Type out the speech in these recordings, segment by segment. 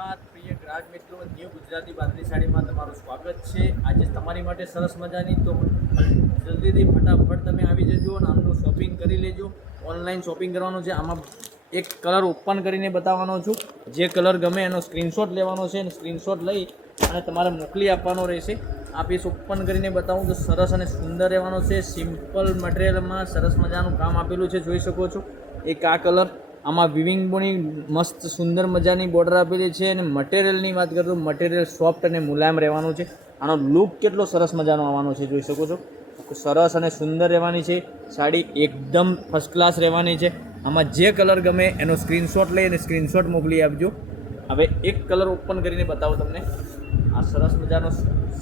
નમસ્કાર પ્રિય ગ્રાહક મિત્રો, ન્યૂ ગુજરાતી બાંધણી સાડીમાં તમારું સ્વાગત છે। આજે તમારી માટે સરસ મજાની તો જલ્દીથી ફટાફટ તમે આવી જજો અને આમનું શોપિંગ કરી લેજો। ઓનલાઈન શોપિંગ કરવાનું છે। આમાં એક કલર ઓપન કરીને બતાવવાનો છું। જે કલર ગમે એનો સ્ક્રીનશોટ લેવાનો છે અને સ્ક્રીનશોટ લઈ અને તમારે મોકલી આપવાનો રહેશે। આ પીસ ઓપન કરીને બતાવું તો સરસ અને સુંદર રહેવાનો છે। સિમ્પલ મટીરિયલમાં સરસ મજાનું કામ આપેલું છે, જોઈ શકો છો। એક આ કલર, આમાં વિવિંગ બોની મસ્ત સુંદર મજાની બોર્ડર આપેલી છે અને મટીરિયલની વાત કરું તો મટીરિયલ સોફ્ટ અને મુલાયમ રહેવાનું છે। આનો લુક કેટલો સરસ મજાનો આવવાનો છે, જોઈ શકો છો। સરસ અને સુંદર રહેવાની છે સાડી, એકદમ ફર્સ્ટ ક્લાસ રહેવાની છે। આમાં જે કલર ગમે એનો સ્ક્રીનશોટ લઈ અને સ્ક્રીનશોટ મોકલી આપજો। હવે એક કલર ઓપન કરીને બતાવો તમને। આ સરસ મજાનો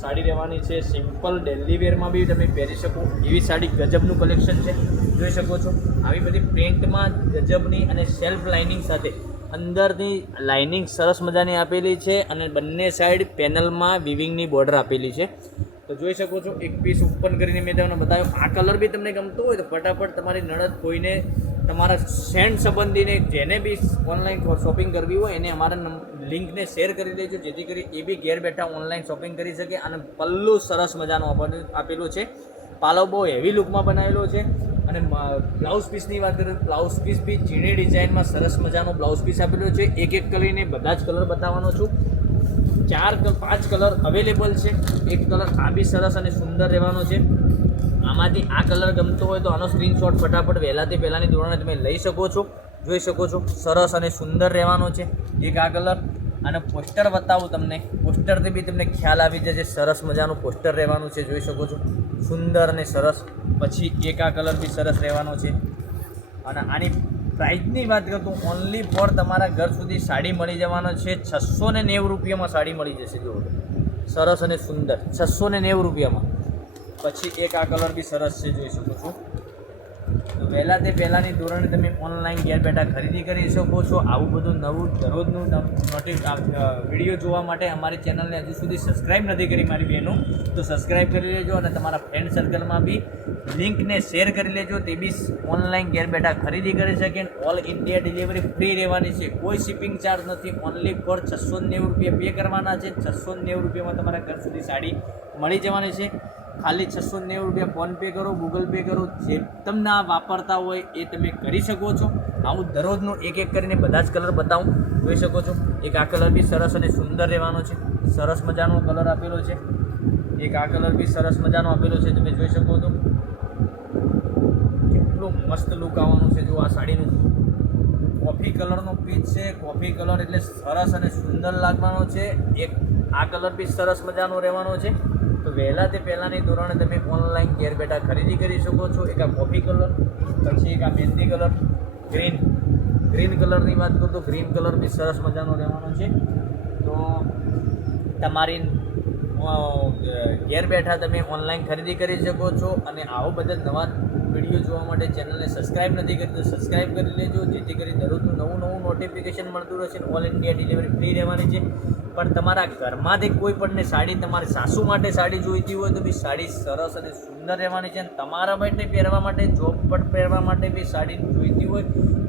સાડી રહેવાની છે। સિમ્પલ ડેલી વેરમાં બી તમે પહેરી શકો એવી સાડી, ગજબનું કલેક્શન છે, જોઈ શકો છો। આવી બધી પ્રિન્ટમાં ગજબની અને સેલ્ફ લાઇનિંગ સાથે અંદરની લાઇનિંગ સરસ મજાની આપેલી છે અને બંને સાઈડ પેનલમાં વિવિંગની બોર્ડર આપેલી છે, તો જોઈ શકો છો। એક પીસ ઓપન કરીને મેં તમને બતાવ્યો। આ કલર બી તમને ગમતો હોય તો ફટાફટ તમારી નણદ, કોઈને તમારા ફ્રેન્ડ સંબંધીને જેને બી ઓનલાઈન શોપિંગ કરવી હોય એને અમારા લિંકને શેર કરી દેજો, જેથી કરી એ બી ઘેર બેઠા ઓનલાઈન શોપિંગ કરી શકે। અને પલ્લું સરસ મજાનો આપેલું છે, પાલો બહુ હેવી લુકમાં બનાવેલો છે। અને બ્લાઉઝ પીસની વાત કરીએ તો બ્લાઉઝ પીસ બી ઝીણી ડિઝાઇનમાં સરસ મજાનો બ્લાઉઝ પીસ આપેલો છે। એક એક કરીને બધા જ કલર બતાવવાનો છું। 4-5 કલર અવેલેબલ છે। એક કલર આ બી સરસ અને સુંદર રહેવાનો છે। આમાંથી આ કલર ગમતો હોય તો આનો સ્ક્રીનશોટ ફટાફટ વહેલાથી પહેલાંની ધોરણે તમે લઈ શકો છો, જોઈ શકો છો। સરસ અને સુંદર રહેવાનો છે। એક આ કલર, અને પોસ્ટર બતાવું તમને। પોસ્ટરથી બી તમને ખ્યાલ આવી જશે, સરસ મજાનું પોસ્ટર રહેવાનું છે, જોઈ શકો છો, સુંદર અને સરસ। પછી એક આ કલર બી સરસ રહેવાનો છે। અને આની પ્રાઇસની વાત કરું તો ઓનલી ફોર તમારા ઘર સુધી સાડી મળી જવાનો છે। 690 રૂપિયામાં સાડી મળી જશે, જુઓ, સરસ અને સુંદર, 690 રૂપિયામાં। પછી એક આ કલર બી સરસ છે, જોઈ શકો છો। તો વહેલા તે પહેલાંની ધોરણે તમે ઓનલાઈન ઘેર બેઠા ખરીદી કરી શકો છો। આવું બધું નવું દરરોજનું વિડીયો જોવા માટે અમારી ચેનલને હજુ સુધી સબસ્ક્રાઈબ નથી કરી મારી બહેનો, તો સબસ્ક્રાઈબ કરી લેજો અને તમારા ફ્રેન્ડ સર્કલમાં બી લિંકને શેર કરી લેજો, તે બી ઓનલાઈન ઘેર બેઠા ખરીદી કરી શકે। ઓલ ઇન્ડિયા ડિલિવરી ફ્રી રહેવાની છે, કોઈ શિપિંગ ચાર્જ નથી। ઓનલી ફોર 690 રૂપિયા પે કરવાના છે। 690 રૂપિયામાં તમારા ઘર સુધી સાડી મળી જવાની છે। ખાલી 690 રૂપિયા ફોનપે કરો, ગૂગલ પે કરો, જે તમને આ વાપરતા હોય એ તમે કરી શકો છો। આવું દરરોજનું એક એક કરીને બધા જ કલર બતાવું, જોઈ શકો છો। એક આ કલર બી સરસ અને સુંદર રહેવાનો છે, સરસ મજાનો કલર આપેલો છે। એક આ કલર બી સરસ મજાનો આપેલો છે, તમે જોઈ શકો છો। કેટલું મસ્ત લુક આવવાનું છે, જો આ સાડીનું કોફી કલરનો પીસ છે। કોફી કલર એટલે સરસ અને સુંદર લાગવાનો છે। એક આ કલર બી સરસ મજાનો રહેવાનો છે। તો વહેલા તે પહેલાંની ધોરણે તમે ઓનલાઈન ઘેર બેઠા ખરીદી કરી શકો છો। એક આ કોફી કલર, પછી એક આ મહેંદી કલર, ગ્રીન કલરની વાત કરું તો ગ્રીન કલર બી સરસ મજાનો રહેવાનો છે। તો તમારી ઘેર બેઠા તમે ઓનલાઈન ખરીદી કરી શકો છો। અને આવો બધા નવા વિડીયો જોવા માટે ચેનલને સબસ્ક્રાઈબ નથી કરી તો સબસ્ક્રાઈબ કરી લેજો, જેથી કરી દરરોજનું નવું નોટિફિકેશન મળતું રહેશે। ઓલ ઇન્ડિયા ડિલિવરી ફ્રી રહેવાની છે। પણ તમારા ઘરમાંથી કોઈ પણને સાડી, તમારી સાસુ માટે સાડી જોઈતી હોય તો બી સાડી સરસ અને સુંદર રહેવાની છે। અને તમારા માટે પહેરવા માટે, જોબ પર પહેરવા માટે બી સાડી જોઈતી હોય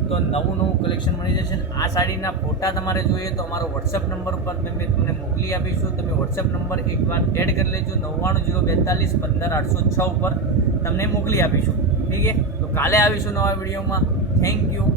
તો નવું કલેક્શન મળી જશે। આ સાડીના ફોટા તમારે જોઈએ તો અમારો વોટ્સએપ નંબર ઉપર તમને મોકલી આપીશું। તમે વોટ્સએપ નંબર એક વાર એડ કરી લેજો, 9902415806 ઉપર તમને મોકલી આપીશું, ઠીક છે। તો કાલે આવીશું નવા વિડીયોમાં। Thank you.